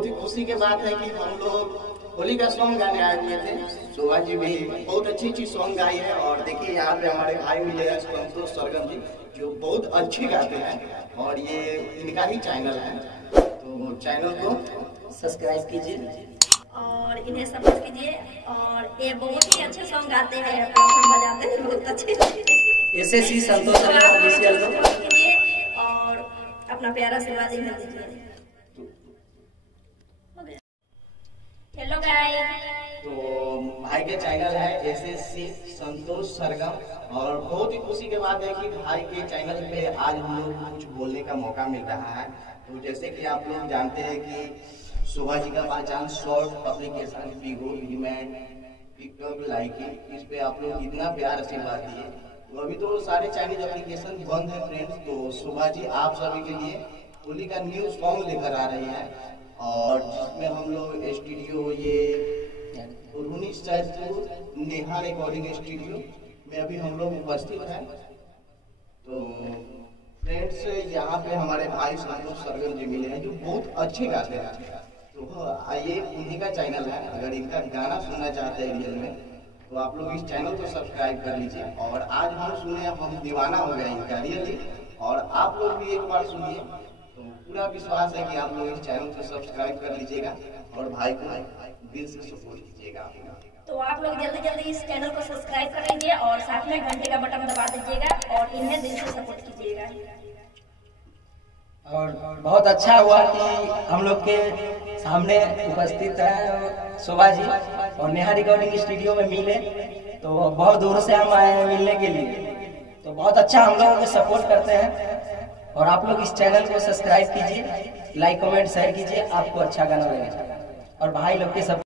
बहुत ही खुशी की बात है कि हम लोग होली का सॉन्ग गाने आए हुए थे। शोभा जी भी बहुत अच्छी सॉन्ग गाई है। और देखिए यहाँ पे हमारे भाई मिले हैं संतोष सरगम जी, जो बहुत अच्छी गाते हैं और ये इनका ही चैनल है, तो चैनल को सब्सक्राइब कीजिए और इन्हें सपोर्ट कीजिए। और ये बहुत ही अच्छे सॉन्ग गाते हैं, बजाते हैं बहुत अच्छे। एसएससी संतोष सरगम ऑफिशियल कीजिए और अपना प्यारा आशीर्वाद इन्हें दीजिए। हेलो गाइस, तो भाई के चैनल है एसएससी संतोष सरगम। और बहुत ही खुशी की बात है कि भाई के चैनल पे आज हम लोग कुछ बोलने का मौका मिल रहा है। तो जैसे कि आप लोग जानते हैं कि शोभा जी का पहचान short application Figo He-Man pickup liking, इस पे आप लोग इतना प्यार आशीर्वाद दिए। तो अभी तो सारे चाइनीज एप्लीकेशन बंद है फ्रेंड्स। तो शोभा जी आप सभी के लिए होली का न्यू सॉन्ग लेकर आ रही है, और जिसमें हम लोग स्टूडियो ये रूनी सैदपुर नेहा रिकॉर्डिंग स्टूडियो में अभी हम लोग उपस्थित हैं। तो फ्रेंड्स यहाँ पे हमारे भाई संतोष सरगम जी मिले हैं, जो बहुत अच्छे गाते हैं। तो आइए, उन्हीं का चैनल है, अगर इनका गाना सुनना चाहते हैं रियल में तो आप लोग इस चैनल को सब्सक्राइब कर लीजिए। और आज हम सुने, हम दीवाना हो गए इनका रियली, और आप लोग भी एक बार सुनिए। तो पूरा विश्वास है कि आप लोग इस चैनल को सब्सक्राइब कर लीजिएगा और भाई को दिल से सपोर्ट कीजिएगा। तो आप लोग जल्दी जल्दी इस चैनल को सब्सक्राइब कर लीजिए और साथ में घंटे का बटन दबा दीजिएगा और इन्हें दिल से सपोर्ट कीजिएगा। और बहुत अच्छा हुआ कि हम लोग के सामने उपस्थित है शोभा जी और नेहा रिकॉर्डिंग स्टूडियो में मिले। तो बहुत दूर से हम आए हैं मिलने के लिए, तो बहुत अच्छा हम लोगों को सपोर्ट करते हैं। और आप लोग इस चैनल को सब्सक्राइब कीजिए, लाइक कमेंट शेयर कीजिए, आपको अच्छा गाना लगेगा। और भाई लोग के सब